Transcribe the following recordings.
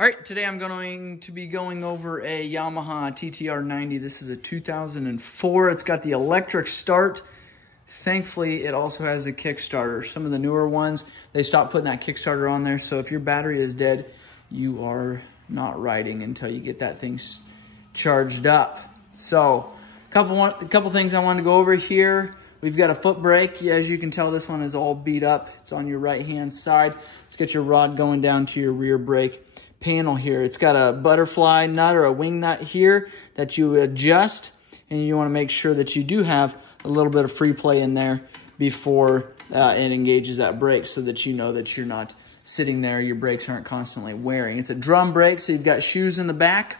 All right, today I'm going to be going over a Yamaha TTR-90. This is a 2004. It's got the electric start. Thankfully, it also has a Kickstarter. Some of the newer ones, they stopped putting that Kickstarter on there. So if your battery is dead, you are not riding until you get that thing charged up. So a couple things I wanted to go over here. We've got a foot brake. As you can tell, this one is all beat up. It's on your right-hand side. Let's get your rod going down to your rear brake panel here. It's got a butterfly nut or a wing nut here that you adjust, and you want to make sure that you do have a little bit of free play in there before it engages that brake, so that you know that you're not sitting there, your brakes aren't constantly wearing. It's a drum brake, so you've got shoes in the back.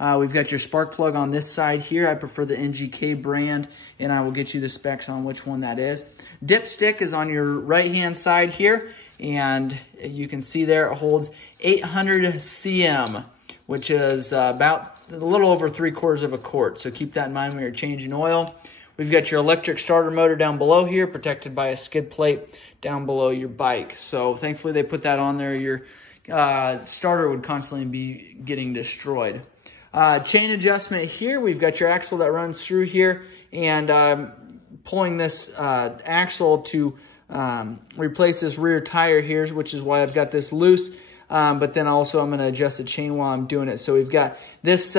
We've got your spark plug on this side here. I prefer the NGK brand, and I will get you the specs on which one that is. Dipstick is on your right-hand side here, and you can see there it holds 800 cm, which is about a little over 3/4 of a quart. So keep that in mind when you're changing oil. We've got your electric starter motor down below here, protected by a skid plate down below your bike. So thankfully they put that on there. Your starter would constantly be getting destroyed. Chain adjustment here. We've got your axle that runs through here, and pulling this axle to replace this rear tire here, which is why I've got this loose. But then also I'm going to adjust the chain while I'm doing it. So we've got this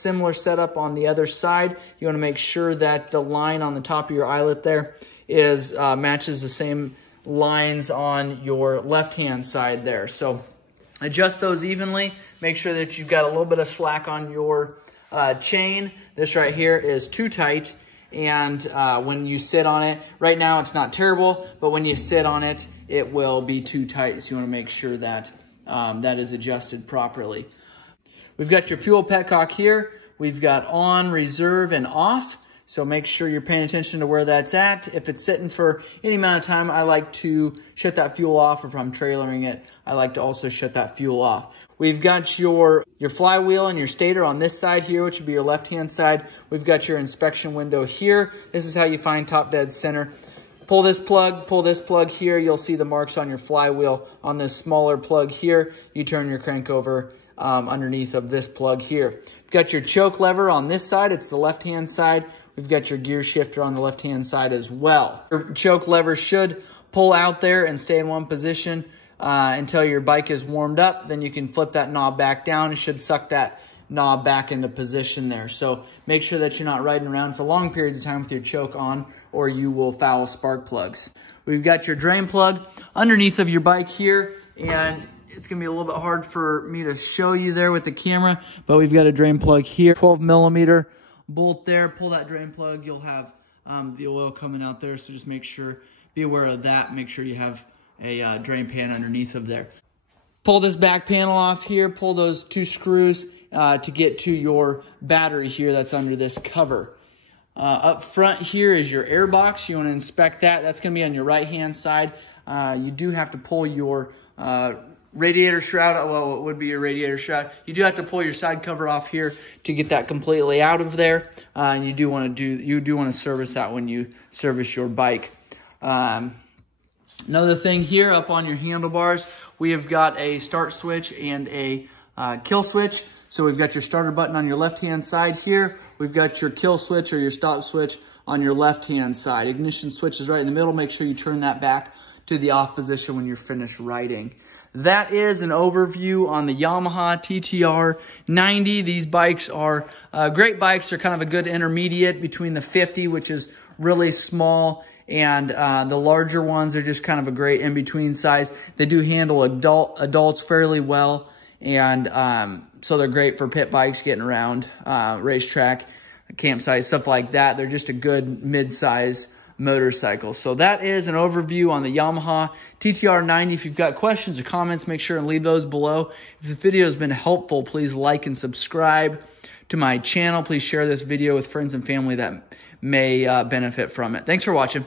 similar setup on the other side. You want to make sure that the line on the top of your eyelet there is matches the same lines on your left-hand side there. So adjust those evenly. Make sure that you've got a little bit of slack on your chain. This right here is too tight. And when you sit on it, right now it's not terrible, but when you sit on it, it will be too tight. So you want to make sure that that is adjusted properly. We've got your fuel petcock here. We've got on, reserve, and off. So make sure you're paying attention to where that's at. If it's sitting for any amount of time, I like to shut that fuel off. Or if I'm trailering it, I like to also shut that fuel off. We've got your flywheel and your stator on this side here, which would be your left-hand side. We've got your inspection window here. This is how you find top dead center. Pull this plug here. You'll see the marks on your flywheel on this smaller plug here. You turn your crank over underneath of this plug here. We've got your choke lever on this side. It's the left-hand side. We've got your gear shifter on the left-hand side as well. Your choke lever should pull out there and stay in one position until your bike is warmed up. Then you can flip that knob back down. It should suck that knob back into position there. So make sure that you're not riding around for long periods of time with your choke on, or you will foul spark plugs. We've got your drain plug underneath of your bike here, and it's gonna be a little bit hard for me to show you there with the camera, but we've got a drain plug here, 12mm bolt there. Pull that drain plug, you'll have the oil coming out there, so just make sure, be aware of that. Make sure you have a drain pan underneath of there. Pull this back panel off here, pull those two screws to get to your battery here that's under this cover. Up front here is your air box. You want to inspect that. That's going to be on your right-hand side. You do have to pull your radiator shroud. Well, it would be your radiator shroud. You do have to pull your side cover off here to get that completely out of there. And you do want to service that when you service your bike. Another thing here up on your handlebars, we have got a start switch and a kill switch. So we've got your starter button on your left-hand side here. We've got your kill switch or your stop switch on your left-hand side. Ignition switch is right in the middle. Make sure you turn that back to the off position when you're finished riding. That is an overview on the Yamaha TTR-90. These bikes are great bikes. They're kind of a good intermediate between the 50, which is really small, and the larger ones are just kind of a great in-between size. They do handle adults fairly well, and so they're great for pit bikes, getting around, racetrack, campsite, stuff like that. They're just a good mid-size motorcycle. So that is an overview on the Yamaha TTR-90. If you've got questions or comments, make sure and leave those below. If the video has been helpful, please like and subscribe to my channel. Please share this video with friends and family that may benefit from it. Thanks for watching.